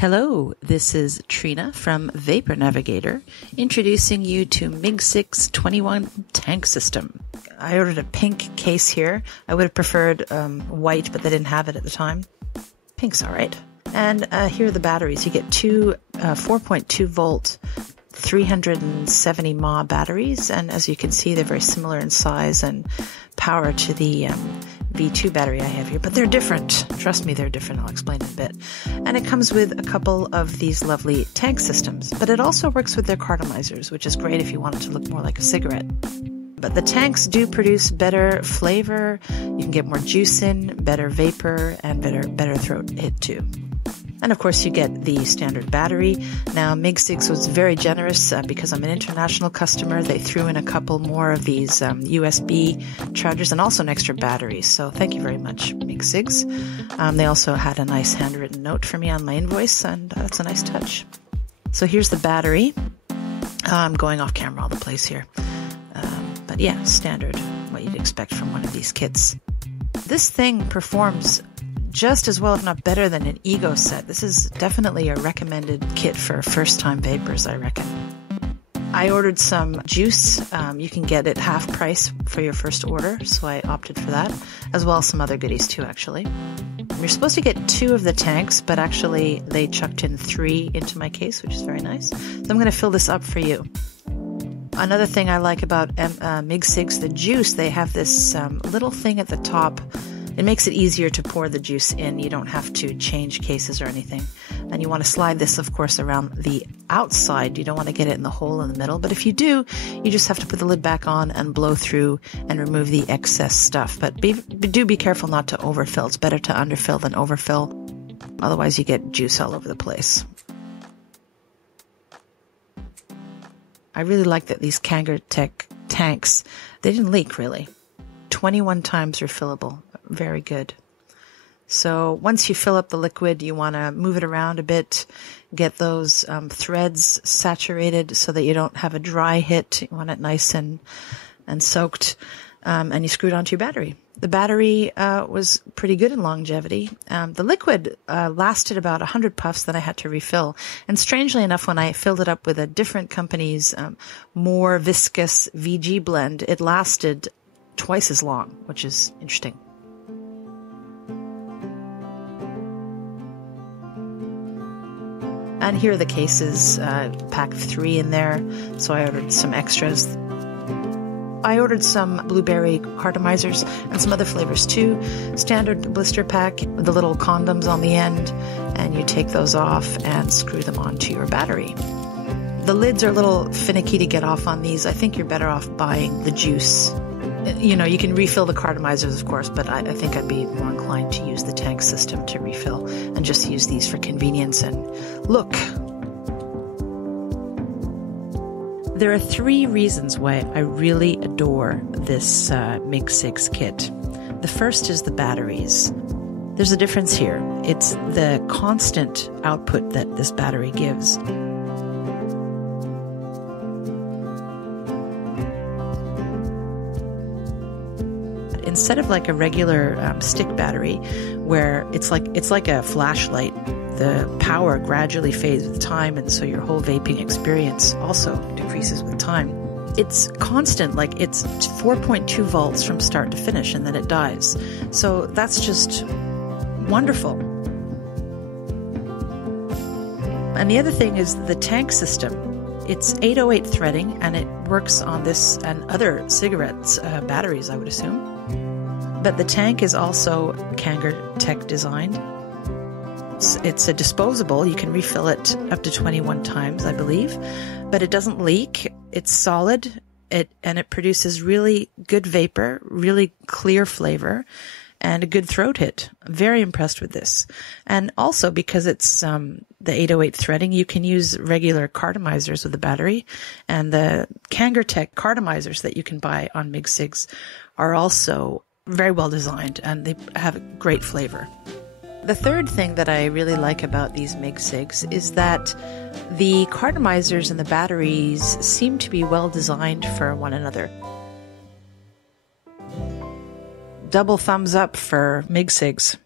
Hello, this is Trina from Vapor Navigator, introducing you to MigCigs 21 tank system. I ordered a pink case here. I would have preferred white, but they didn't have it at the time. Pink's all right. And here are the batteries. You get two 4.2 volt, 370 mAh batteries, and as you can see, they're very similar in size and power to the V2 battery I have here, but they're different. Trust me, they're different. I'll explain in a bit. And it comes with a couple of these lovely tank systems, but it also works with their cartomizers, which is great if you want it to look more like a cigarette. But the tanks do produce better flavor. You can get more juice in, better vapor, and better throat hit too. And of course, you get the standard battery. Now, MigCigs was very generous because I'm an international customer. They threw in a couple more of these USB chargers and also an extra battery. So thank you very much, MigCigs. They also had a nice handwritten note for me on my invoice, and that's a nice touch. So here's the battery. I'm going off camera all the place here. But yeah, standard, what you'd expect from one of these kits. This thing performs just as well, if not better, than an Ego set. This is definitely a recommended kit for first-time vapors, I reckon. I ordered some juice. You can get it half price for your first order, so I opted for that, as well as some other goodies too, actually. You're supposed to get 2 of the tanks, but actually they chucked in 3 into my case, which is very nice. So I'm going to fill this up for you. Another thing I like about MigCigs, the juice, they have this little thing at the top. It makes it easier to pour the juice in. You don't have to change cases or anything. And you want to slide this, of course, around the outside. You don't want to get it in the hole in the middle. But if you do, you just have to put the lid back on and blow through and remove the excess stuff. But do be careful not to overfill. It's better to underfill than overfill. Otherwise, you get juice all over the place. I really like that these Kangertech tanks, they didn't leak really. 21 times refillable. Very good. So once you fill up the liquid, you want to move it around a bit, get those threads saturated so that you don't have a dry hit. You want it nice and soaked, and you screw it onto your battery. The battery was pretty good in longevity. The liquid lasted about 100 puffs, then I had to refill. And strangely enough, when I filled it up with a different company's more viscous VG blend, it lasted twice as long, which is interesting. And here are the cases, pack of 3 in there, so I ordered some extras. I ordered some blueberry cartomizers and some other flavors too. Standard blister pack with the little condoms on the end, and you take those off and screw them onto your battery. The lids are a little finicky to get off on these. I think you're better off buying the juice. You know, you can refill the cartomizers, of course, but I think I'd be more inclined to use the tank system to refill and just use these for convenience and look. There are 3 reasons why I really adore this MigCigs kit. The first is the batteries. There's a difference here. It's the constant output that this battery gives. Instead of like a regular stick battery, where it's like a flashlight, the power gradually fades with time, and so your whole vaping experience also decreases with time. It's constant, like it's 4.2 volts from start to finish, and then it dies. So that's just wonderful. And the other thing is the tank system. It's 808 threading, and it works on this and other cigarettes batteries, I would assume. But the tank is also Kangertech designed. It's a disposable. You can refill it up to 21 times, I believe. But it doesn't leak. It's solid. And it produces really good vapor, really clear flavor, and a good throat hit. I'm very impressed with this. And also because it's the 808 threading, you can use regular cartomizers with the battery. And the Kangertech cartomizers that you can buy on MigCigs are also very well designed, and they have great flavor. The third thing that I really like about these MigCigs is that the cartomizers and the batteries seem to be well designed for one another. Double thumbs up for MigCigs.